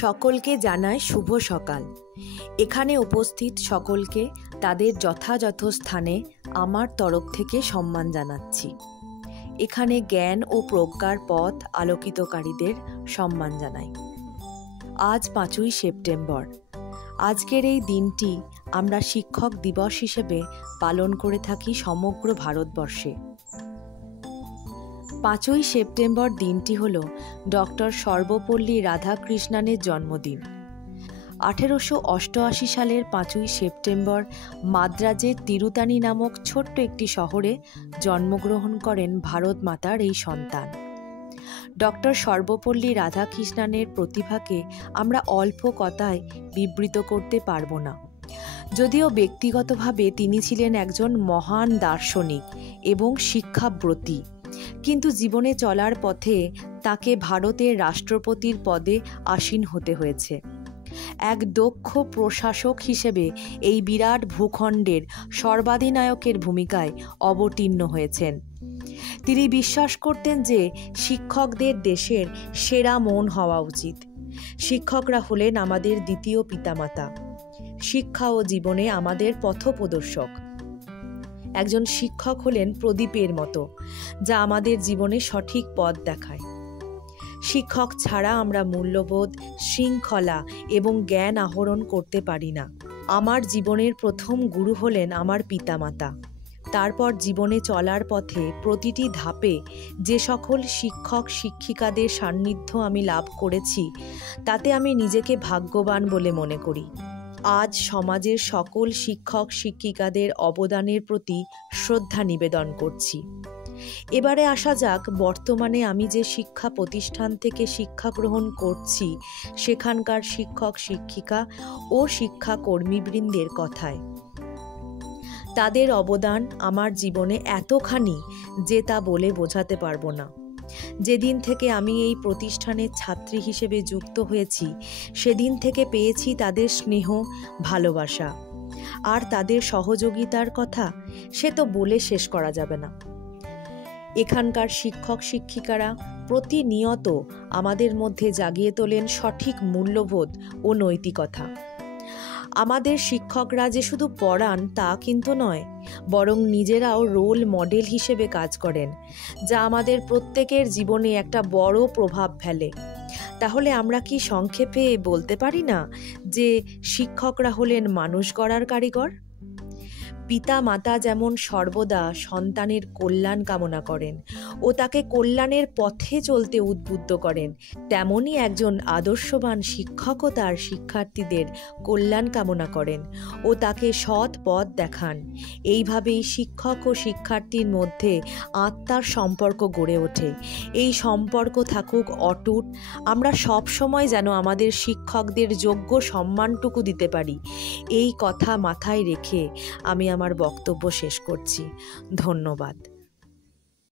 সকলকে জানাই শুভ সকাল। এখানে উপস্থিত সকলকে তাদের যথাযথ স্থানে আমার তরফ থেকে সম্মান জানাচ্ছি। এখানে জ্ঞান ও প্রজ্ঞার পথ আলোকিতকারীদের সম্মান জানাই। আজ 5ই সেপ্টেম্বর। আজকের এই দিনটি আমরা শিক্ষক দিবস হিসেবে পালন করে থাকি সমগ্র ভারতবর্ষে। 5ই সেপ্টেম্বর দিনটি হল ডক্টর সর্বপল্লী রাধাকৃষ্ণানের জন্মদিন। 1888 সালের 5ই সেপ্টেম্বর মাদ্রাজের তিরুতানি নামক ছোট্ট একটি শহরে জন্মগ্রহণ করেন ভারত মাতার এই সন্তান। ডক্টর সর্বপল্লী রাধাকৃষ্ণানের প্রতিভাকে আমরা অল্প কথায় বিবৃত করতে পারব না। যদিও ব্যক্তিগতভাবে তিনি ছিলেন একজন মহান দার্শনিক এবং শিক্ষাব্রতী, কিন্তু জীবনে চলার পথে তাকে ভারতের রাষ্ট্রপতির পদে আসীন হতে হয়েছে। এক দক্ষ প্রশাসক হিসেবে এই বিরাট ভূখণ্ডের সর্বাধিনায়কের ভূমিকায় অবতীর্ণ হয়েছেন। তিনি বিশ্বাস করতেন যে শিক্ষকদের দেশের সেরা মন হওয়া উচিত। শিক্ষকরা হলেন আমাদের দ্বিতীয় পিতামাতা। শিক্ষা ও জীবনে আমাদের পথপ্রদর্শক। একজন শিক্ষক হলেন প্রদীপের মতো, যা আমাদের জীবনে সঠিক পথ দেখায়। শিক্ষক ছাড়া আমরা মূল্যবোধ, শৃঙ্খলা এবং জ্ঞান আহরণ করতে পারি না। আমার জীবনের প্রথম গুরু হলেন আমার পিতামাতা। তারপর জীবনে চলার পথে প্রতিটি ধাপে যে সকল শিক্ষক শিক্ষিকাদের সান্নিধ্য আমি লাভ করেছি, তাতে আমি নিজেকে ভাগ্যবান বলে মনে করি। আজ সমাজের সকল শিক্ষক শিক্ষিকাদের অবদানের প্রতি শ্রদ্ধা নিবেদন করছি। এবারে আসা যাক বর্তমানে আমি যে শিক্ষা প্রতিষ্ঠান থেকে শিক্ষা গ্রহণ করছি সেখানকার শিক্ষক শিক্ষিকা ও শিক্ষাকর্মীবৃন্দের কথায়। তাদের অবদান আমার জীবনে এতখানি যে তা বলে বোঝাতে পারবো না। যেদিন থেকে আমি এই প্রতিষ্ঠানের ছাত্রী হিসেবে যুক্ত হয়েছি, সেদিন থেকে পেয়েছি তাদের স্নেহ, ভালোবাসা। আর তাদের সহযোগিতার কথা সে তো বলে শেষ করা যাবে না। এখানকার শিক্ষক শিক্ষিকারা প্রতিনিয়ত আমাদের মধ্যে জাগিয়ে তোলেন সঠিক মূল্যবোধ ও নৈতিকতা। আমাদের শিক্ষকরা যে শুধু পড়ান তা কিন্তু নয়, বরং নিজেরাও রোল মডেল হিসেবে কাজ করেন, যা আমাদের প্রত্যেকের জীবনে একটা বড় প্রভাব ফেলে। তাহলে আমরা কি সংক্ষেপে বলতে পারি না যে শিক্ষকরা হলেন মানুষ গড়ার কারিগর? পিতা মাতা যেমন সর্বদা সন্তানের কল্যাণ কামনা করেন ও তাকে কল্যাণের পথে চলতে উদ্বুদ্ধ করেন, তেমনই একজন আদর্শবান শিক্ষকও তার শিক্ষার্থীদের কল্যাণ কামনা করেন ও তাকে সৎ পথ দেখান। এইভাবেই শিক্ষক ও শিক্ষার্থীর মধ্যে আত্মার সম্পর্ক গড়ে ওঠে। এই সম্পর্ক থাকুক অটুট। আমরা সব সময় যেন আমাদের শিক্ষকদের যোগ্য সম্মানটুকু দিতে পারি, এই কথা মাথায় রেখে আমি আমার বক্তব্য শেষ করছি। ধন্যবাদ।